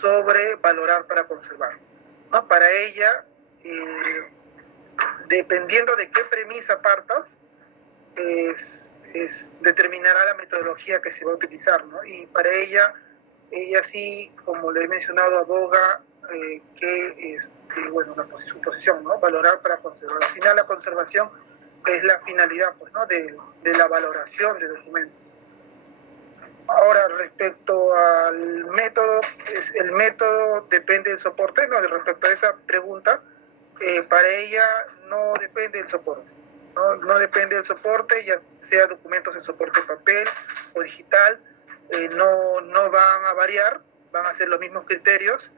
sobre valorar para conservar, ¿no? Para ella, dependiendo de qué premisa partas, determinará la metodología que se va a utilizar, ¿no? Y para ella sí, como le he mencionado, aboga que, bueno, su posición, ¿no? Valorar para conservar. Al final la conservación es la finalidad, pues, ¿no? de la valoración de documentos. Ahora, respecto al método, el método depende del soporte, ¿no? Respecto a esa pregunta, para ella no depende del soporte, no depende del soporte, ya sea documentos en soporte papel o digital, no van a variar, van a ser los mismos criterios.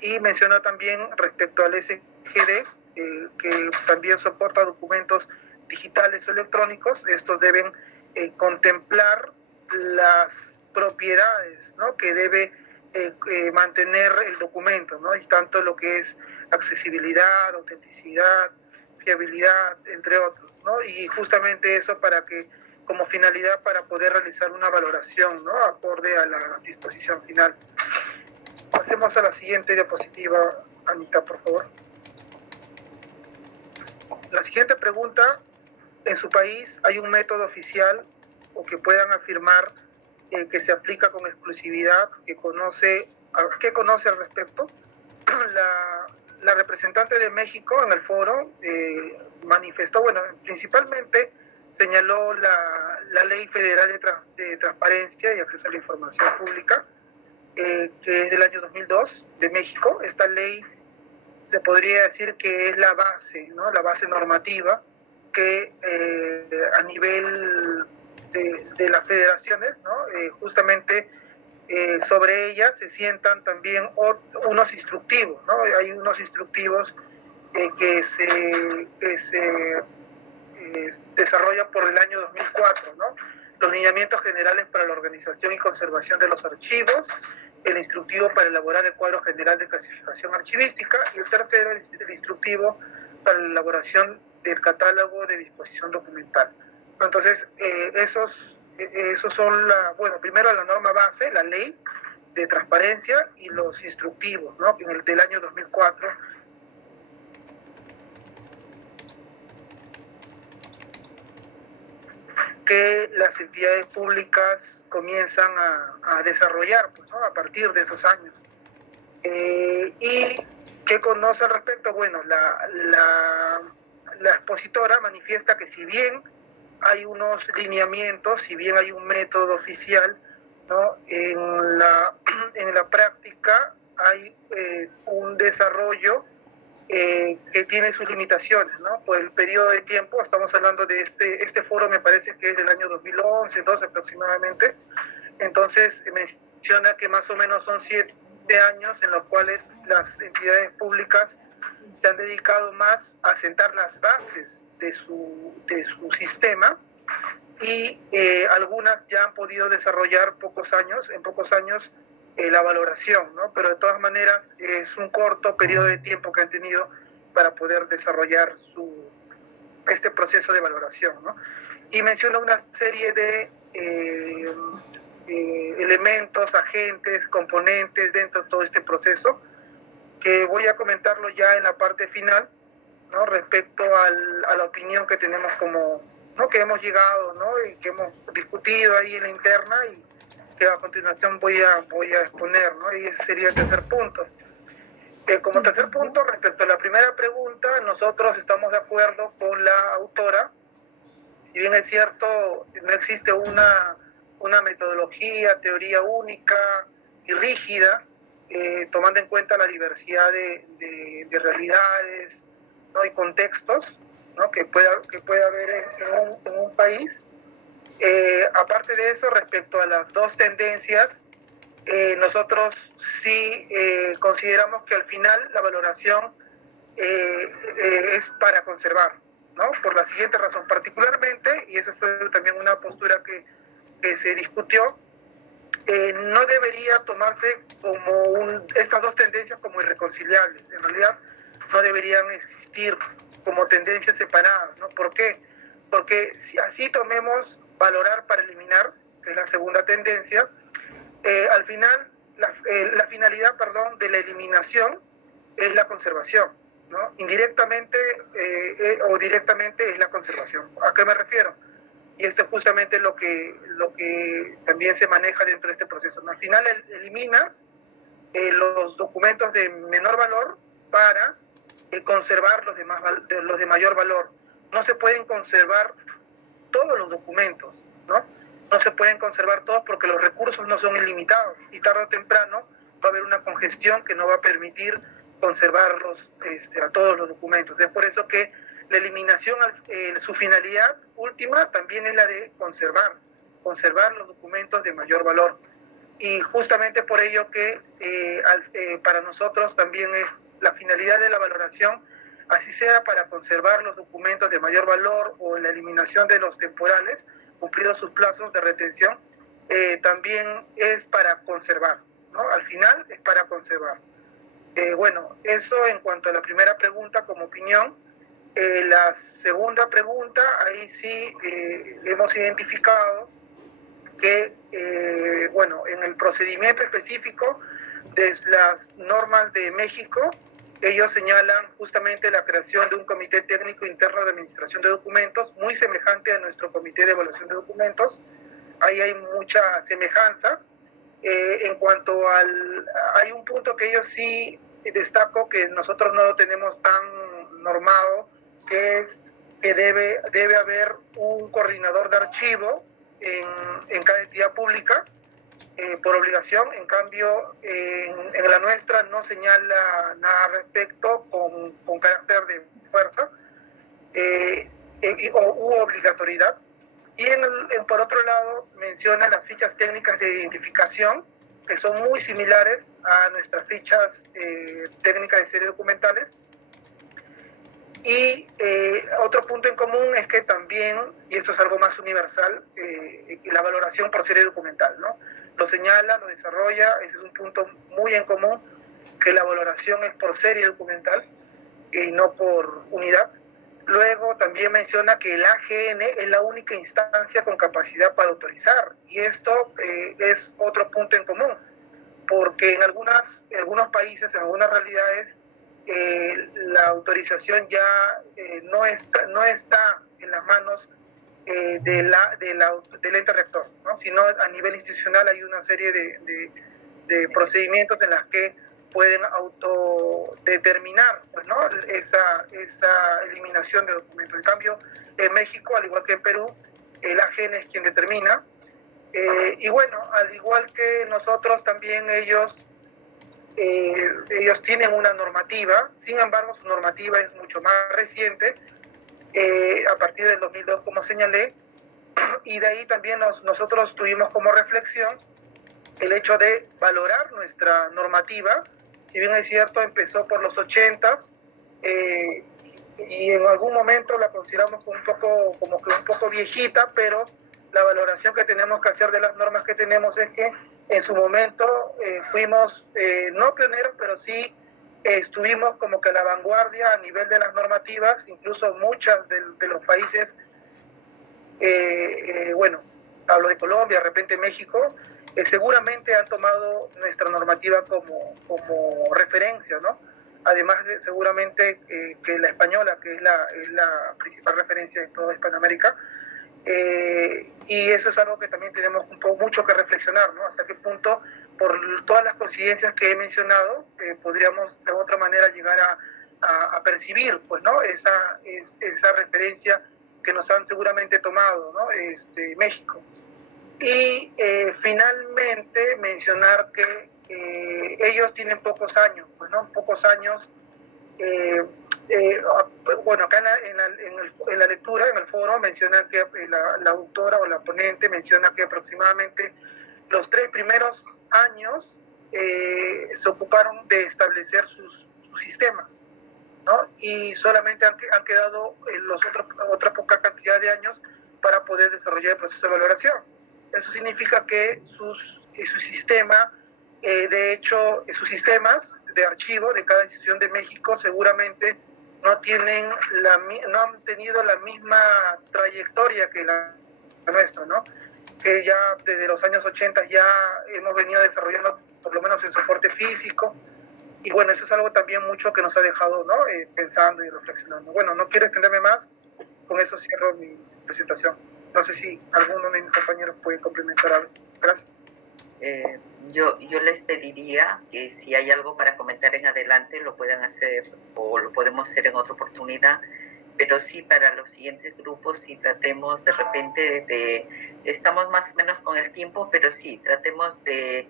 Y menciona también respecto al SGD, que también soporta documentos digitales o electrónicos. Estos deben contemplar las propiedades, ¿no? que debe mantener el documento, ¿no? Y tanto lo que es accesibilidad, autenticidad, fiabilidad, entre otros, ¿no? Y justamente eso para que, como finalidad, para poder realizar una valoración, ¿no? Acorde a la disposición final. Pasemos a la siguiente diapositiva, Anita, por favor. La siguiente pregunta: ¿en su país hay un método oficial o que puedan afirmar que se aplica con exclusividad, ¿qué conoce al respecto? La representante de México en el foro manifestó, bueno, principalmente señaló la Ley Federal de Transparencia y Acceso a la Información Pública, que es del año 2002 de México. Esta ley se podría decir que es la base, ¿no? La base normativa que a nivel de las federaciones, ¿no? Justamente sobre ellas se sientan también unos instructivos, ¿no? Hay unos instructivos que se desarrollan por el año 2004, ¿no? Los lineamientos generales para la organización y conservación de los archivos, el instructivo para elaborar el cuadro general de clasificación archivística, y el tercero, el instructivo para la elaboración del catálogo de disposición documental. Entonces, esos son bueno, primero la norma base, la ley de transparencia, y los instructivos, ¿no? Del año 2004. Que las entidades públicas comienzan a desarrollar, pues, ¿no? A partir de esos años. ¿Y qué conoce al respecto? Bueno, la expositora manifiesta que si bien hay unos lineamientos, si bien hay un método oficial, ¿no? En la práctica hay un desarrollo que tiene sus limitaciones, ¿no? Por el periodo de tiempo, estamos hablando de este foro, me parece que es del año 2011, 12 aproximadamente. Entonces menciona que más o menos son 7 años en los cuales las entidades públicas se han dedicado más a sentar las bases de su sistema, y algunas ya han podido desarrollar en pocos años la valoración, ¿no? Pero de todas maneras es un corto periodo de tiempo que han tenido para poder desarrollar este proceso de valoración, ¿no? Y menciona una serie de elementos, agentes, componentes dentro de todo este proceso, que voy a comentarlo ya en la parte final, ¿no? Respecto a la opinión que tenemos ¿no? Que hemos llegado, ¿no? Y que hemos discutido ahí en la interna, y que a continuación voy a exponer, ¿no? Y ese sería el tercer punto. Como tercer punto, respecto a la primera pregunta, nosotros estamos de acuerdo con la autora. Si bien es cierto, no existe una metodología, teoría única y rígida, tomando en cuenta la diversidad de realidades, ¿no? Y contextos, ¿no? que puede haber en un país. Aparte de eso, respecto a las dos tendencias, nosotros sí consideramos que al final la valoración es para conservar, ¿no? Por la siguiente razón, particularmente, y esa fue también una postura que se discutió, no debería tomarse como estas dos tendencias como irreconciliables. En realidad no deberían existir como tendencias separadas, ¿no? ¿Por qué? Porque si así tomemos valorar para eliminar, que es la segunda tendencia, al final la finalidad, perdón, de la eliminación es la conservación, ¿no? Indirectamente o directamente es la conservación. ¿A qué me refiero? Y esto es justamente lo que también se maneja dentro de este proceso, ¿no? Al final eliminas los documentos de menor valor para conservar los de mayor valor. No se pueden conservar todos los documentos, ¿no? No se pueden conservar todos porque los recursos no son ilimitados y tarde o temprano va a haber una congestión que no va a permitir conservarlos a todos los documentos. Es por eso que la eliminación, su finalidad última también es la de conservar los documentos de mayor valor. Y justamente por ello que para nosotros también es la finalidad de la valoración, así sea para conservar los documentos de mayor valor o la eliminación de los temporales, cumplidos sus plazos de retención, también es para conservar, ¿no? Al final es para conservar. Bueno, eso en cuanto a la primera pregunta como opinión. La segunda pregunta, ahí sí hemos identificado que, bueno, en el procedimiento específico de las normas de México, ellos señalan justamente la creación de un comité técnico interno de administración de documentos, muy semejante a nuestro comité de evaluación de documentos. Ahí hay mucha semejanza. En cuanto hay un punto que ellos sí destaco que nosotros no lo tenemos tan normado, que es que debe haber un coordinador de archivo en cada entidad pública por obligación. En cambio, en la nuestra no señala nada al respecto con carácter de fuerza u obligatoriedad. Y por otro lado, menciona las fichas técnicas de identificación, que son muy similares a nuestras fichas técnicas de series documentales. Y otro punto en común es que también, y esto es algo más universal, la valoración por serie documental, ¿no? Lo señala, lo desarrolla, ese es un punto muy en común, que la valoración es por serie documental y no por unidad. Luego también menciona que el AGN es la única instancia con capacidad para autorizar, y esto es otro punto en común, porque en algunos países, en algunas realidades, la autorización ya no está en las manos del ente rector, ¿no? Sino a nivel institucional hay una serie de procedimientos en las que pueden autodeterminar, pues, ¿no? esa eliminación de documentos. En cambio, en México, al igual que en Perú, el AGN es quien determina. Y bueno, al igual que nosotros, también ellos tienen una normativa. Sin embargo, su normativa es mucho más reciente, a partir del 2002, como señalé, y de ahí también nosotros tuvimos como reflexión el hecho de valorar nuestra normativa. Si bien es cierto, empezó por los 80s, y en algún momento la consideramos como que un poco viejita, pero la valoración que tenemos que hacer de las normas que tenemos es que en su momento fuimos, no pioneros, pero sí estuvimos como que a la vanguardia a nivel de las normativas. Incluso muchas de los países, bueno, hablo de Colombia, de repente México, seguramente han tomado nuestra normativa como referencia, ¿no? Además de seguramente que la española, que es la principal referencia de toda Hispanoamérica. Y eso es algo que también tenemos mucho que reflexionar, ¿no? Hasta qué punto, por todas las coincidencias que he mencionado, podríamos de otra manera llegar a percibir, pues, ¿no? Esa referencia que nos han seguramente tomado, ¿no? México. Y finalmente mencionar que ellos tienen pocos años, pues, ¿no? Pocos años. Bueno, acá en la lectura, en el foro, menciona que la autora o la ponente menciona que aproximadamente los 3 primeros años se ocuparon de establecer sus sistemas, ¿no? Y solamente han quedado otra poca cantidad de años para poder desarrollar el proceso de valoración. Eso significa que su sistema, de hecho, sus sistemas de archivo de cada institución de México seguramente no han tenido la misma trayectoria que la nuestra, ¿no? Que ya desde los años 80 ya hemos venido desarrollando por lo menos en soporte físico. Y bueno, eso es algo también mucho que nos ha dejado, ¿no? Pensando y reflexionando. Bueno, no quiero extenderme más, con eso cierro mi presentación. No sé si alguno de mis compañeros puede complementar algo. Gracias. Yo les pediría que si hay algo para comentar en adelante lo puedan hacer o lo podemos hacer en otra oportunidad, pero sí para los siguientes grupos sí tratemos de repente estamos más o menos con el tiempo, pero sí tratemos de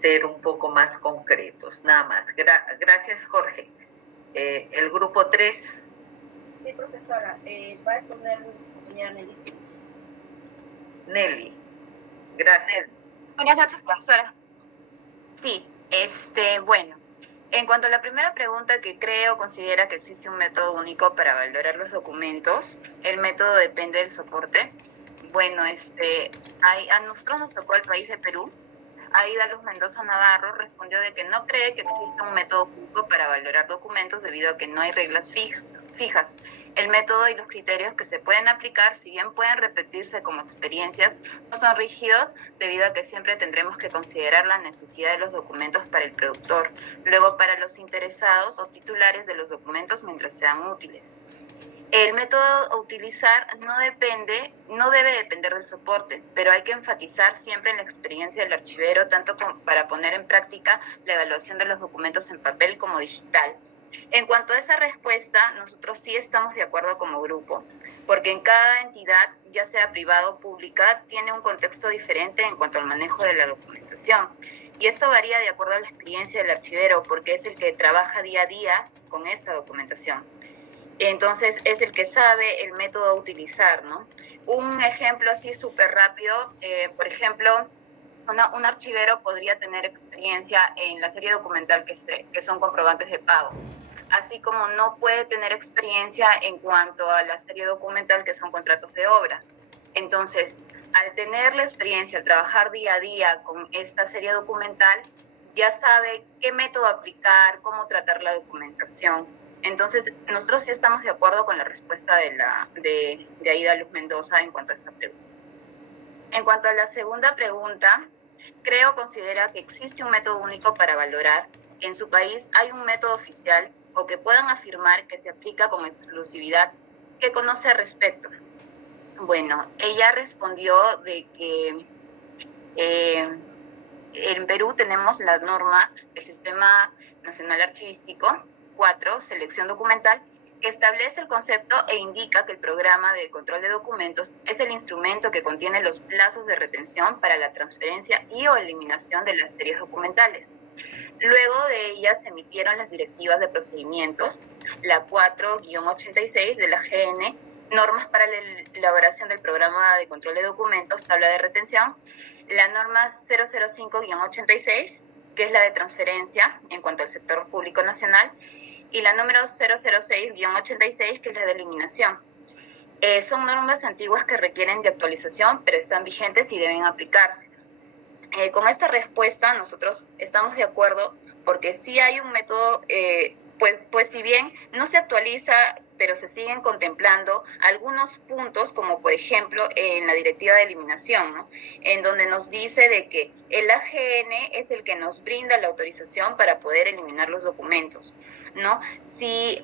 ser un poco más concretos, nada más. Gracias, Jorge. El grupo 3. Sí, profesora, va a exponer mi compañera Nelly. Nelly, gracias. Buenas noches, profesora. Sí, bueno, en cuanto a la primera pregunta, que creo considera que existe un método único para valorar los documentos, el método depende del soporte. Bueno, a nosotros nos tocó el país de Perú. Aida Luz Mendoza Navarro respondió de que no cree que exista un método único para valorar documentos debido a que no hay reglas fijas. El método y los criterios que se pueden aplicar, si bien pueden repetirse como experiencias, no son rígidos debido a que siempre tendremos que considerar la necesidad de los documentos para el productor, luego para los interesados o titulares de los documentos mientras sean útiles. El método a utilizar no debe depender del soporte, pero hay que enfatizar siempre en la experiencia del archivero, tanto para poner en práctica la evaluación de los documentos en papel como digital. En cuanto a esa respuesta, nosotros sí estamos de acuerdo como grupo, porque en cada entidad, ya sea privada o pública, tiene un contexto diferente en cuanto al manejo de la documentación. Y esto varía de acuerdo a la experiencia del archivero, porque es el que trabaja día a día con esta documentación. Entonces es el que sabe el método a utilizar, ¿no? Un ejemplo así súper rápido, por ejemplo, un archivero podría tener experiencia en la serie documental que son comprobantes de pago, así como no puede tener experiencia en cuanto a la serie documental que son contratos de obra. Entonces, al tener la experiencia, al trabajar día a día con esta serie documental, ya sabe qué método aplicar, cómo tratar la documentación. Entonces, nosotros sí estamos de acuerdo con la respuesta de Aida Luz Mendoza en cuanto a esta pregunta. En cuanto a la segunda pregunta, considera que existe un método único para valorar que en su país hay un método oficial o que puedan afirmar que se aplica con exclusividad. ¿Qué conoce al respecto? Bueno, ella respondió de que en Perú tenemos la norma del Sistema Nacional Archivístico 4, selección documental, que establece el concepto e indica que el programa de control de documentos es el instrumento que contiene los plazos de retención para la transferencia y o eliminación de las series documentales. Luego de ellas se emitieron las directivas de procedimientos, la 4-86 de la GN, normas para la elaboración del programa de control de documentos, tabla de retención, la norma 005-86, que es la de transferencia en cuanto al sector público nacional, y la número 006-86, que es la de eliminación. Son normas antiguas que requieren de actualización, pero están vigentes y deben aplicarse. Con esta respuesta nosotros estamos de acuerdo porque sí hay un método, pues si bien no se actualiza, pero se siguen contemplando algunos puntos, como por ejemplo en la directiva de eliminación, ¿no? En donde nos dice de que el AGN es el que nos brinda la autorización para poder eliminar los documentos, ¿no? Sí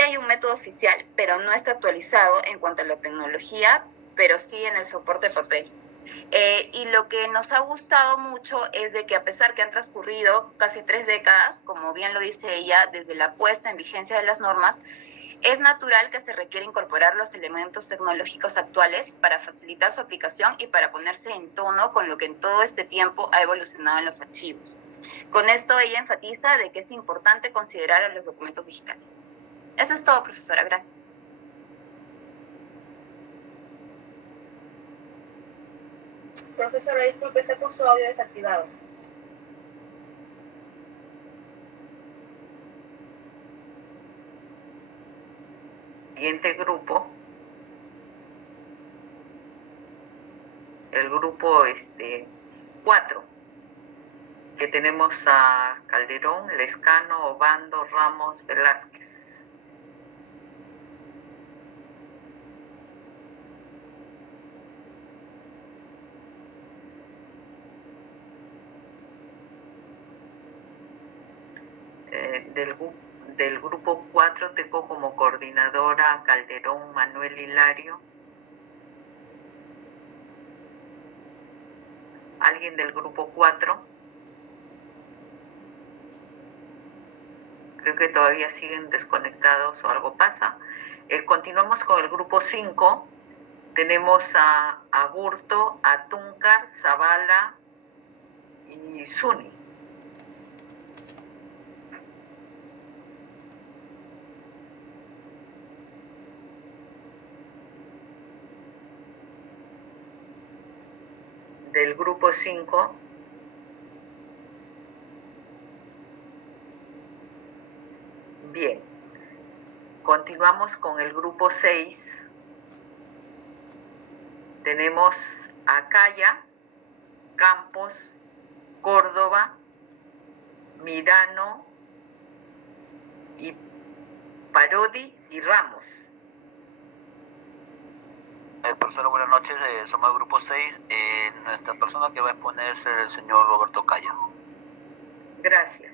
hay un método oficial, pero no está actualizado en cuanto a la tecnología, pero sí en el soporte papel. Y lo que nos ha gustado mucho es de que a pesar que han transcurrido casi 3 décadas, como bien lo dice ella, desde la puesta en vigencia de las normas, es natural que se requiera incorporar los elementos tecnológicos actuales para facilitar su aplicación y para ponerse en tono con lo que en todo este tiempo ha evolucionado en los archivos. Con esto ella enfatiza de que es importante considerar a los documentos digitales. Eso es todo, profesora. Gracias. Profesora, disculpe, está con su audio desactivado. Siguiente grupo. El grupo 4, que tenemos a Calderón, Lescano, Obando, Ramos, Velázquez. Del grupo 4 tengo como coordinadora Calderón Manuel Hilario. ¿Alguien del grupo 4? Creo que todavía siguen desconectados o algo pasa. Continuamos con el grupo 5. Tenemos a Aburto, a Túncar, Zavala y Zuni. Del grupo 5, bien, continuamos con el grupo 6. Tenemos a Calla, Campos, Córdoba, Mirano, y Parodi y Ramos. Profesora, buenas noches. Somos el grupo 6. Nuestra persona que va a exponer es el señor Roberto Calla. Gracias.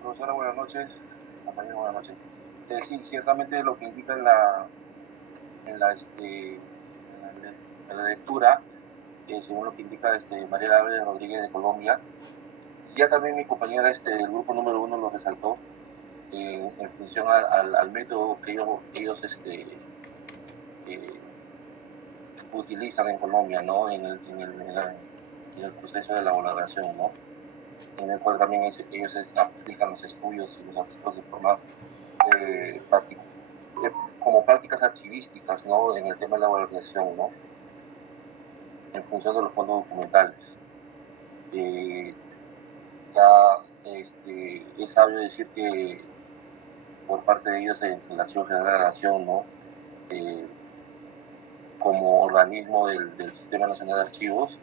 Profesora, buenas noches. Compañero, buenas noches. Sí, ciertamente lo que indica en la lectura, según lo que indica María Ávila Rodríguez de Colombia, ya también mi compañera del grupo número 1 lo resaltó, en función al método que ellos utilizan en Colombia, ¿no? en el proceso de la elaboración, ¿no? En el cual también ellos aplican los estudios y los artículos de forma como prácticas archivísticas, ¿no? En el tema de la valorización, ¿no? En función de los fondos documentales. Ya es sabio decir que por parte de ellos en la Archivo General de la Nación, ¿no? Como organismo del Sistema Nacional de Archivos,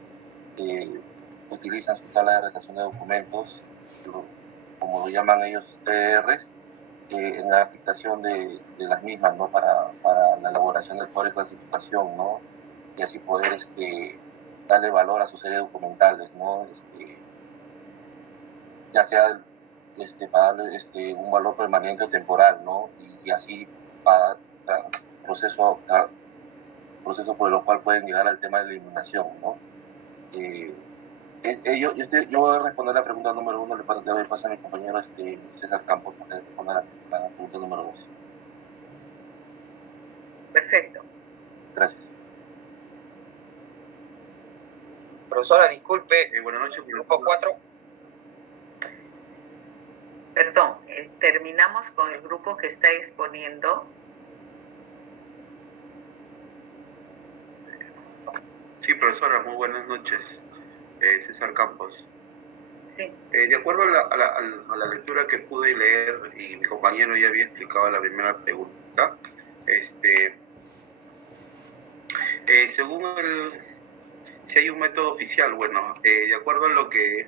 utilizan su tabla de redacción de documentos, como lo llaman ellos, TRs, en la aplicación de las mismas, ¿no? Para la elaboración del cuadro de clasificación, ¿no? Y así poder darle valor a sus series documentales, ¿no? Ya sea para darle un valor permanente o temporal, ¿no? Y así para proceso por el cual pueden llegar al tema de la eliminación, ¿no? Yo voy a responder la pregunta número 1, le voy a pasar a mi compañero César Campos para responder la pregunta número 2. Perfecto. Gracias. Profesora, disculpe, buenas noches. grupo 4. Perdón, terminamos con el grupo que está exponiendo. Sí, profesora, muy buenas noches. César Campos. Sí. De acuerdo a la lectura que pude leer, y mi compañero ya había explicado la primera pregunta, según si hay un método oficial, bueno, de acuerdo a lo que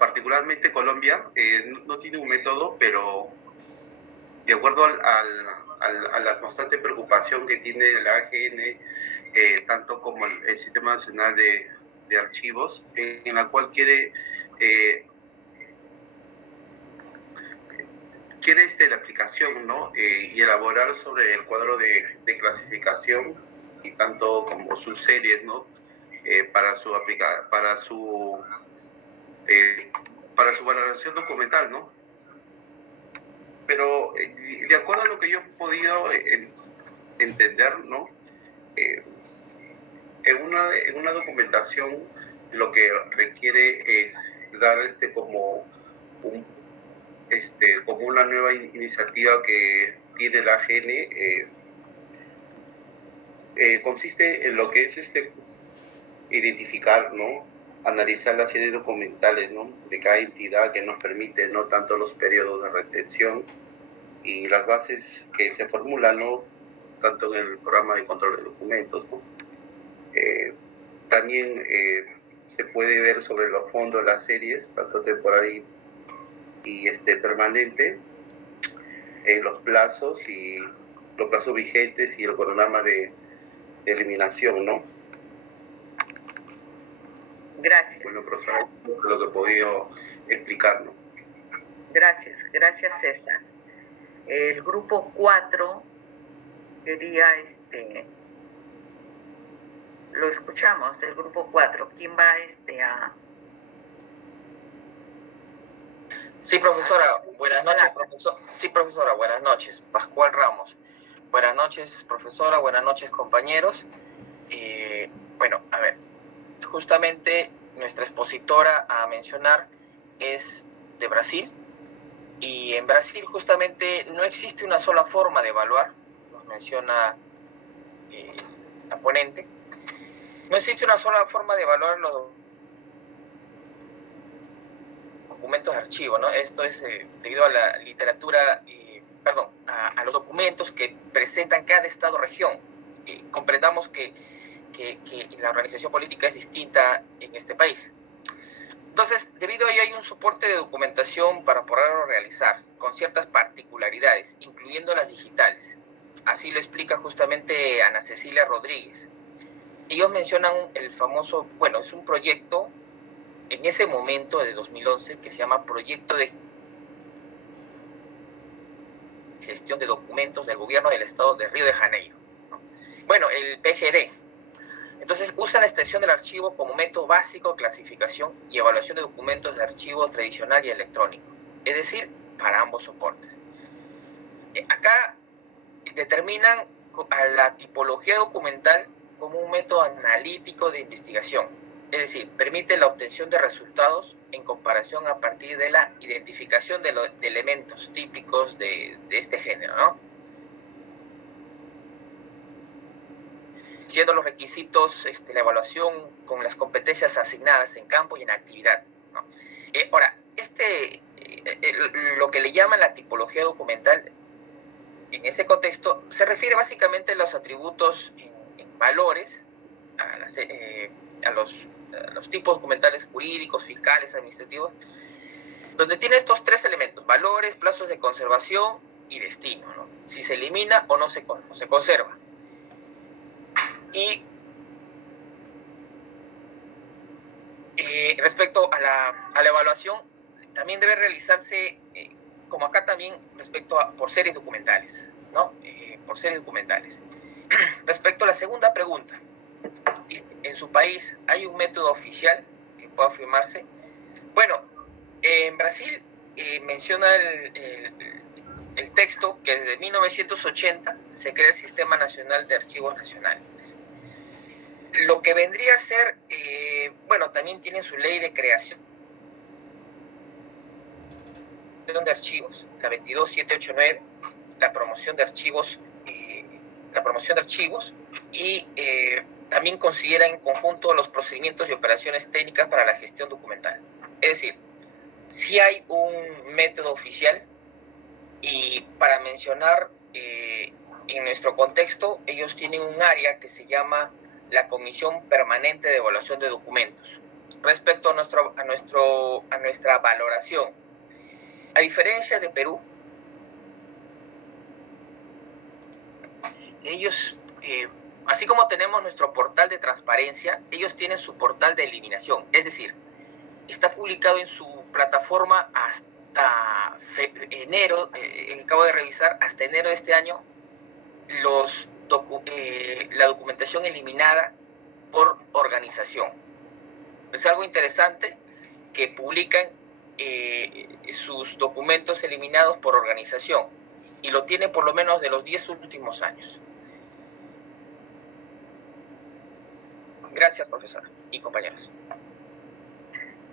particularmente Colombia no tiene un método, pero de acuerdo a la constante preocupación que tiene la AGN, tanto como el Sistema Nacional de Archivos, en la cual quiere la aplicación, ¿no? Y elaborar sobre el cuadro de clasificación y tanto como subseries, ¿no? Para su valoración documental, ¿no? Pero de acuerdo a lo que yo he podido entender, ¿no? En una documentación lo que requiere dar como una nueva iniciativa que tiene la AGN, consiste en lo que es identificar, ¿no? Analizar las series documentales, ¿no? De cada entidad, que nos permite, ¿no? Tanto los periodos de retención y las bases que se formulan, ¿no? Tanto en el programa de control de documentos, ¿no? También se puede ver sobre los fondos de las series, tanto temporal y permanente, los plazos vigentes y el cronograma de eliminación, ¿no? Gracias. Bueno, profesora, lo que he podido explicar, ¿no? Gracias César. El grupo 4 quería, lo escuchamos, del grupo 4. ¿Quién va a...? Sí, profesora, buenas noches, profesor. Sí, profesora, buenas noches. Pascual Ramos. Buenas noches, profesora, buenas noches, compañeros. Bueno, a ver, justamente nuestra expositora a mencionar es de Brasil, y en Brasil justamente no existe una sola forma de evaluar, nos menciona la ponente, no existe una sola forma de evaluar los documentos de archivo, ¿no? Esto es debido a la literatura, a los documentos que presentan cada estado-región. Comprendamos que la organización política es distinta en este país. Entonces, debido a ello hay un soporte de documentación para poderlo realizar, con ciertas particularidades, incluyendo las digitales. Así lo explica justamente Ana Cecilia Rodríguez. Ellos mencionan el famoso, bueno, es un proyecto en ese momento de 2011 que se llama Proyecto de Gestión de Documentos del Gobierno del Estado de Río de Janeiro, ¿no? Bueno, el PGD. Entonces, usan la extensión del archivo como método básico de clasificación y evaluación de documentos de archivo tradicional y electrónico, es decir, para ambos soportes. Acá determinan a la tipología documental como un método analítico de investigación, es decir, permite la obtención de resultados en comparación a partir de la identificación de elementos típicos de este género, ¿no? Siendo los requisitos la evaluación con las competencias asignadas en campo y en actividad, ¿no? Ahora, lo que le llaman la tipología documental, en ese contexto, se refiere básicamente a los atributos en valores, a los tipos documentales jurídicos, fiscales, administrativos, donde tiene estos tres elementos: valores, plazos de conservación y destino, ¿no? Si se elimina o no se conserva. Y respecto a la evaluación, también debe realizarse, como acá también, por series documentales, ¿no? Por series documentales. Respecto a la segunda pregunta, ¿en su país hay un método oficial que pueda afirmarse? Bueno, en Brasil menciona el texto que desde 1980 se crea el Sistema Nacional de Archivos Nacionales. Lo que vendría a ser, también tiene su ley de creación de archivos, la 22789, la promoción de archivos, y también considera en conjunto los procedimientos y operaciones técnicas para la gestión documental. Es decir, si hay un método oficial, y para mencionar, en nuestro contexto, ellos tienen un área que se llama la Comisión Permanente de Evaluación de Documentos. Respecto a nuestra valoración, a diferencia de Perú, ellos, así como tenemos nuestro portal de transparencia, ellos tienen su portal de eliminación. Es decir, está publicado en su plataforma hasta enero, acabo de revisar, hasta enero de este año, la documentación eliminada por organización. Es algo interesante que publican sus documentos eliminados por organización, y lo tiene por lo menos de los 10 últimos años. Gracias, profesora y compañeros.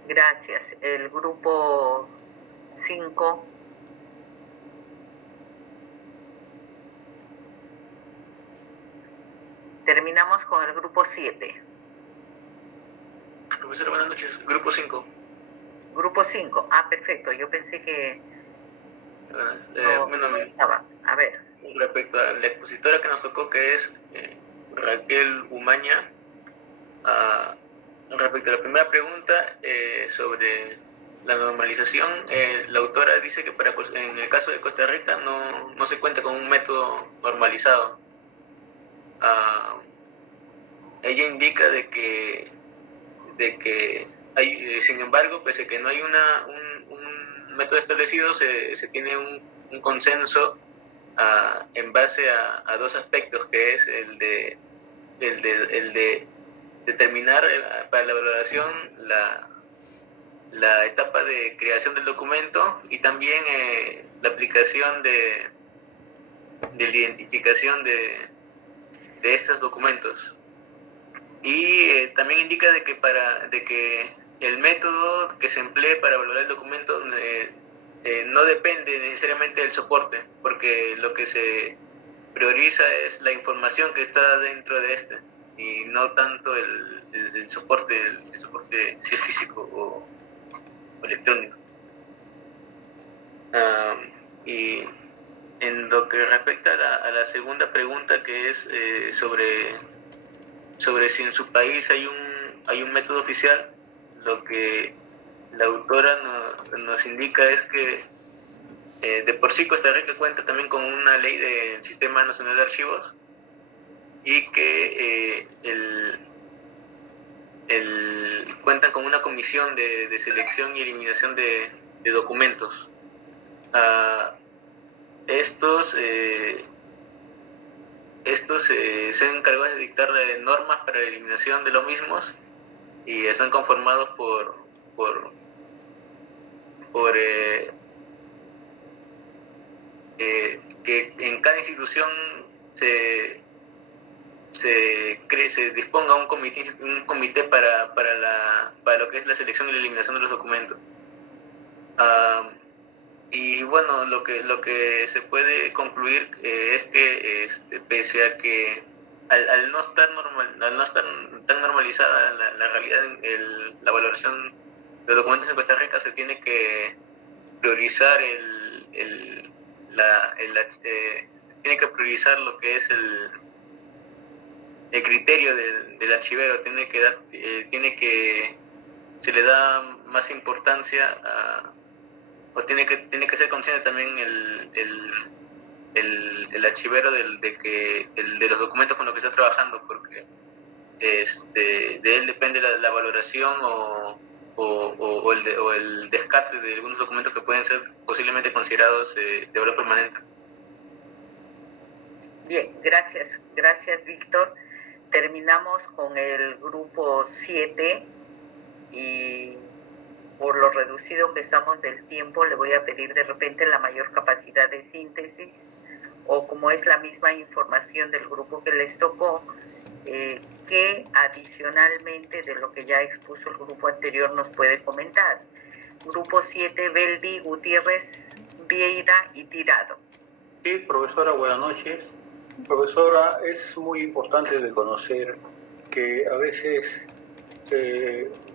Gracias. El grupo 5. Terminamos con el grupo 7. Profesora, buenas noches. Grupo 5. Grupo 5. Perfecto. Yo pensé que... no estaba. A ver. Respecto a la expositora que nos tocó, que es Raquel Umaña, respecto a la primera pregunta sobre la normalización, la autora dice que en el caso de Costa Rica no se cuenta con un método normalizado. Ella indica de que que hay, sin embargo, pese a que no hay un método establecido, se tiene un consenso en base a dos aspectos, que es el de determinar para la valoración la etapa de creación del documento y también la aplicación de la identificación de estos documentos. Y también indica de que el método que se emplee para valorar el documento no depende necesariamente del soporte, porque lo que se prioriza es la información que está dentro de este y no tanto el soporte si es físico o electrónico. Y en lo que respecta a la segunda pregunta, que es sobre si en su país hay un método oficial, lo que la autora nos indica es que de por sí Costa Rica cuenta también con una ley del Sistema Nacional de Archivos y que cuentan con una comisión de selección y eliminación de documentos. Estos se han encargado de dictar normas para la eliminación de los mismos y están conformados por que en cada institución se disponga un comité para lo que es la selección y la eliminación de los documentos. Y bueno, lo que se puede concluir es que pese a que al no estar tan normalizada la realidad, la valoración de documentos en Costa Rica, se tiene que priorizar tiene que priorizar lo que es el criterio del archivero. Se le da más importancia o tiene que ser consciente también el archivero de los documentos con los que está trabajando, porque de él depende la valoración o el descarte de algunos documentos que pueden ser posiblemente considerados de valor permanente. Bien, gracias Víctor. Terminamos con el grupo 7 y por lo reducido que estamos del tiempo, le voy a pedir de repente la mayor capacidad de síntesis, o como es la misma información del grupo que les tocó, que adicionalmente de lo que ya expuso el grupo anterior nos puede comentar. Grupo 7, Beldi, Gutiérrez, Vieira y Tirado. Sí, profesora, buenas noches. Profesora, es muy importante reconocer que a veces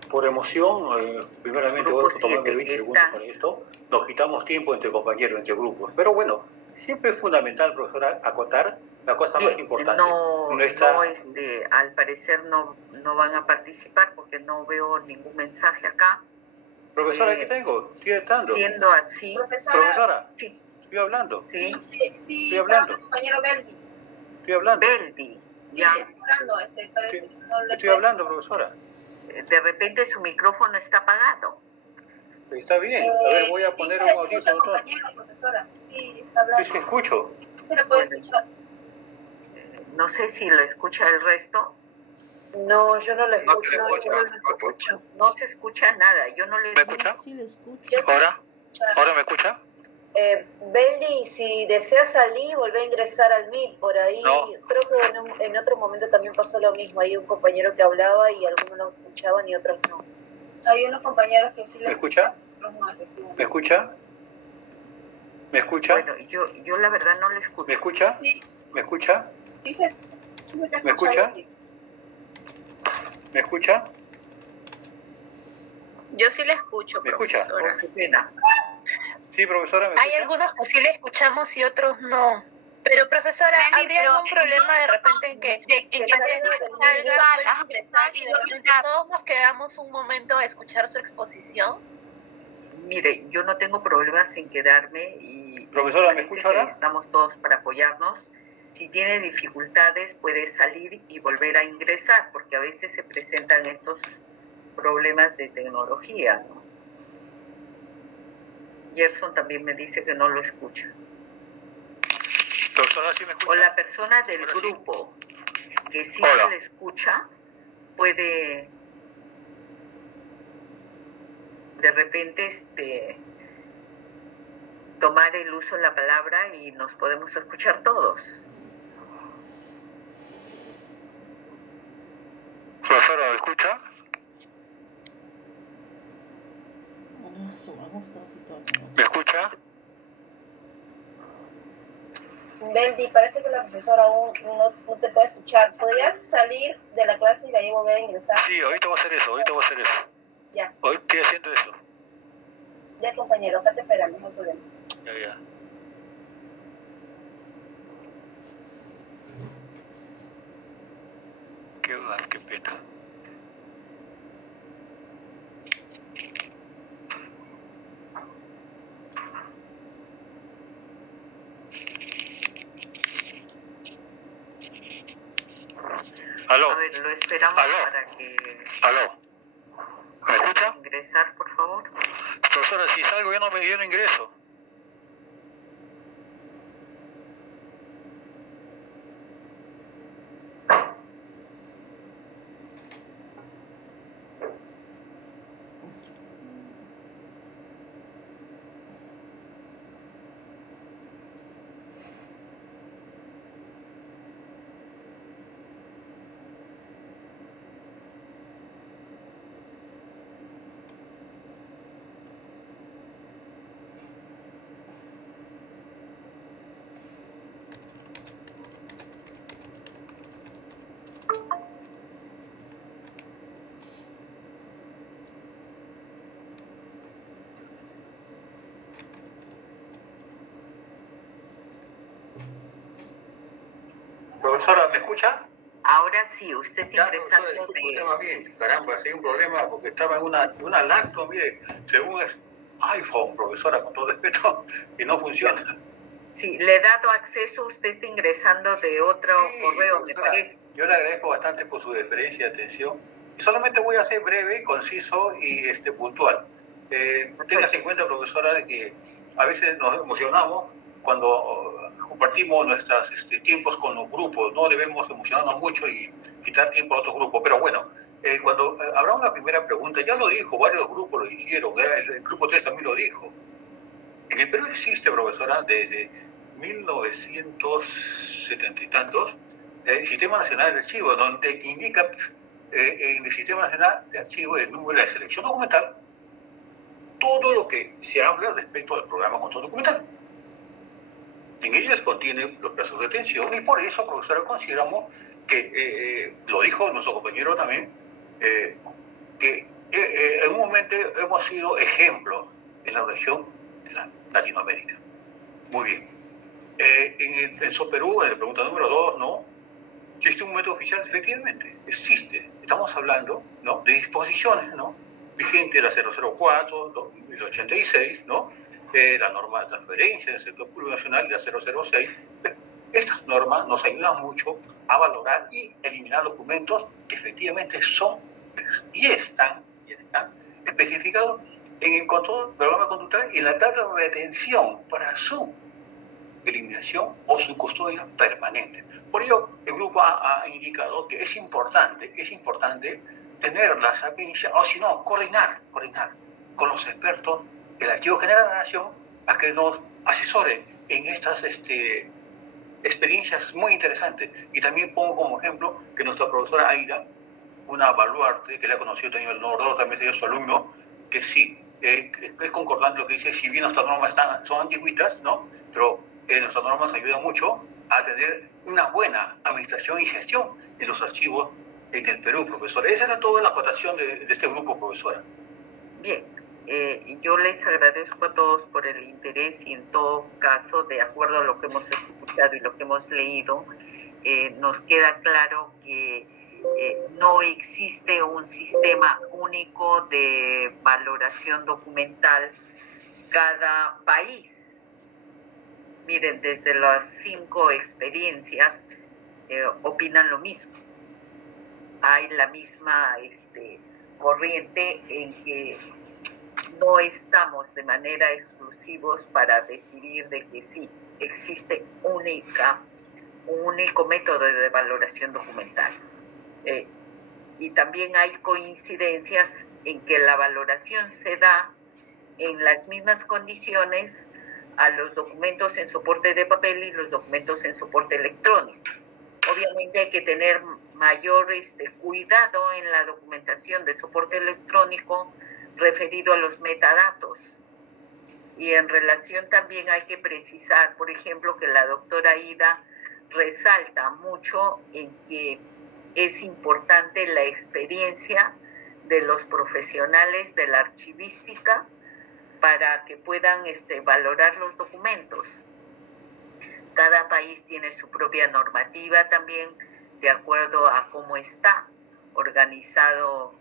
por emoción, primeramente voy a tomarme 20 segundos para esto, nos quitamos tiempo entre compañeros, entre grupos. Pero bueno, siempre es fundamental, profesora, acotar la cosa más importante. Al parecer no van a participar porque no veo ningún mensaje acá. Profesora, ¿qué tengo? Estoy editando. Siendo así... Profesora, sí. Estoy hablando. Sí, estoy hablando. Compañero Beldi. Estoy hablando. Beldi, ya. Estoy hablando, profesora. De repente su micrófono está apagado. Está bien. A ver, voy a poner un audífono. Profesora. Sí, está hablando. Sí, escucho. Se lo puede escuchar. No sé si lo escucha el resto. No, yo no lo escucho. No se escucha nada. Yo no le ¿Me escucha? Sí, lo escucho. ¿Ahora me escucha? Beldi, si desea salir, volver a ingresar al Meet por ahí. No. Creo que en otro momento también pasó lo mismo. Hay un compañero que hablaba y algunos lo escuchaban y otros no. Hay unos compañeros que sí lo escuchan. ¿Me escucha? ¿Me escucha? Bueno, yo la verdad no le escucho. ¿Me escucha? Sí. ¿Me escucha? Sí, se te ¿Me escucha? ¿Me escucha? Yo sí le escucho, ¿Me escucha? profesora. Qué pena. Sí, profesora, ¿me Hay escucha? algunos que sí le escuchamos y otros no. Pero, profesora, ¿habría algún problema de repente en que salga ingresar y de repente todos nos quedamos un momento a escuchar su exposición? Mire, yo no tengo problemas en quedarme y... Profesora, ¿me escucha ahora? Estamos todos para apoyarnos. Si tiene dificultades puede salir y volver a ingresar, porque a veces se presentan estos problemas de tecnología, ¿no? Gerson también me dice que no lo escucha. Profesora, ¿sí me escucha? O la persona del grupo que sí se le escucha puede de repente tomar el uso de la palabra y nos podemos escuchar todos. Profesora, ¿me escucha? ¿Me escucha? Beldi, parece que la profesora aún no te puede escuchar. ¿Podrías salir de la clase y de ahí volver a ingresar? Sí, ahorita voy a hacer eso, Ya. Hoy estoy haciendo eso. Ya, compañero, acá te esperamos, no hay problema. Ya. Qué pena. Aló. A ver, lo esperamos para que... Aló. ¿Me escucha? Ingresar, por favor. Profesora, si salgo yo no ingreso. Profesora, ¿me escucha? Ahora sí, usted está ingresando Más bien, caramba, si hay un problema porque estaba en una lacto, mire, según es iPhone, profesora, con todo respeto, y no funciona. Sí, le he dado acceso, usted está ingresando de otro correo, me parece. Yo le agradezco bastante por su deferencia y atención. Y solamente voy a ser breve, conciso y puntual. Téngase en cuenta, profesora, de que a veces nos emocionamos cuando compartimos nuestros tiempos con los grupos. No debemos emocionarnos mucho y quitar tiempo a otros grupos. Pero bueno, cuando habrá una primera pregunta, ya lo dijo, varios grupos lo dijeron, el grupo 3 también lo dijo. En el Perú existe, profesora, desde 1970 y tantos, el Sistema Nacional de Archivos, donde indica en el Sistema Nacional de Archivos el número de la selección documental, todo lo que se habla respecto al programa control documental. En ellas contiene los plazos de detención y por eso, profesora, consideramos que, lo dijo nuestro compañero también, que en un momento hemos sido ejemplo en la región de Latinoamérica. Muy bien. En el SOPERÚ, en la pregunta número 2, ¿no? ¿Existe un método oficial? Efectivamente, existe. Estamos hablando, ¿no?, de disposiciones, ¿no?, vigente la 004, 2086, ¿no?, la norma de transferencia del sector público nacional, la 006. Estas normas nos ayudan mucho a valorar y eliminar documentos que efectivamente son y están especificados en el control del programa conductual y en la data de retención para su eliminación o su custodia permanente. Por ello, el grupo ha indicado que es importante tener la sapiencia, o si no, coordinar con los expertos del Archivo General de la Nación a que nos asesoren en estas experiencias muy interesantes. Y también pongo como ejemplo que nuestra profesora Aida, una baluarte que la ha conocido, tenido el honor también de su alumno, que sí, es concordante lo que dice, si bien nuestras normas son antiguitas, ¿no?, pero nuestras normas ayudan mucho a tener una buena administración y gestión de los archivos en el Perú, profesora. Esa era toda la acotación de este grupo, profesora. Bien, yo les agradezco a todos por el interés y en todo caso, de acuerdo a lo que hemos escuchado y lo que hemos leído, nos queda claro que no existe un sistema único de valoración documental. Cada país, miren, desde las 5 experiencias opinan lo mismo. Hay la misma corriente en que no estamos de manera exclusivos para decidir de que sí, existe un único método de valoración documental. Y también hay coincidencias en que la valoración se da en las mismas condiciones a los documentos en soporte de papel y los documentos en soporte electrónico. Obviamente hay que tener mayor cuidado en la documentación de soporte electrónico referido a los metadatos. Y en relación también hay que precisar, por ejemplo, que la doctora Ida resalta mucho en que es importante la experiencia de los profesionales de la archivística para que puedan valorar los documentos. Cada país tiene su propia normativa también, de acuerdo a cómo está organizado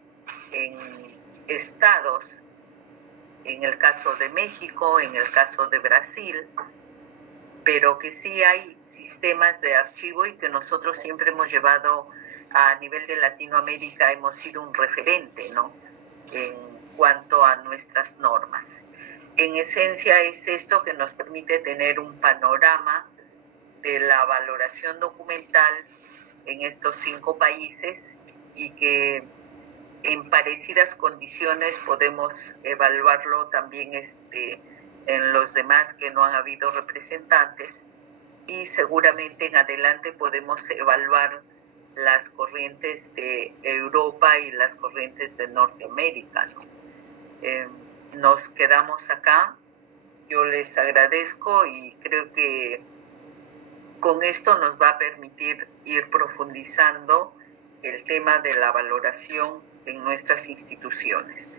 en estados, en el caso de México, en el caso de Brasil, pero que sí hay sistemas de archivo y que nosotros siempre hemos llevado a nivel de Latinoamérica, hemos sido un referente, ¿no?, en cuanto a nuestras normas. En esencia es esto que nos permite tener un panorama de la valoración documental en estos 5 países y que en parecidas condiciones podemos evaluarlo también en los demás que no han habido representantes, y seguramente en adelante podemos evaluar las corrientes de Europa y las corrientes de Norteamérica, ¿no? Nos quedamos acá. Yo les agradezco y creo que con esto nos va a permitir ir profundizando el tema de la valoración en nuestras instituciones.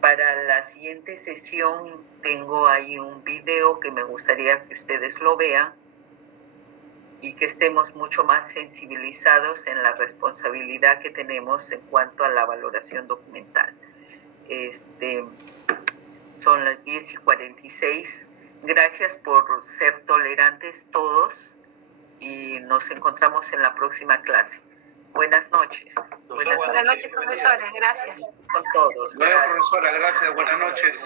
Para la siguiente sesión tengo ahí un video que me gustaría que ustedes lo vean y que estemos mucho más sensibilizados en la responsabilidad que tenemos en cuanto a la valoración documental. Son las 10:46. Gracias por ser tolerantes todos y nos encontramos en la próxima clase. Buenas noches. Buenas noches, profesora. Gracias. Con todos. Profesora, gracias. Buenas noches.